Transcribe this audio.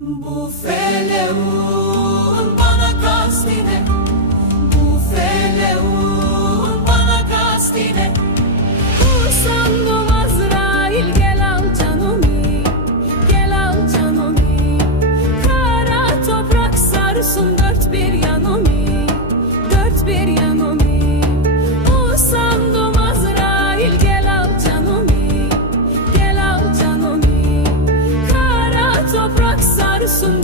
Bu feleğun bana kastine, bu feleğun bana kastine. Kursandım Azrail, gel al canımı, gel al canımı. Kara toprak sarsın dört bir yanımı, dört bir yanımı. Kursandım Azrail, gel al canımı, gel al canımı. Kara toprak sarsın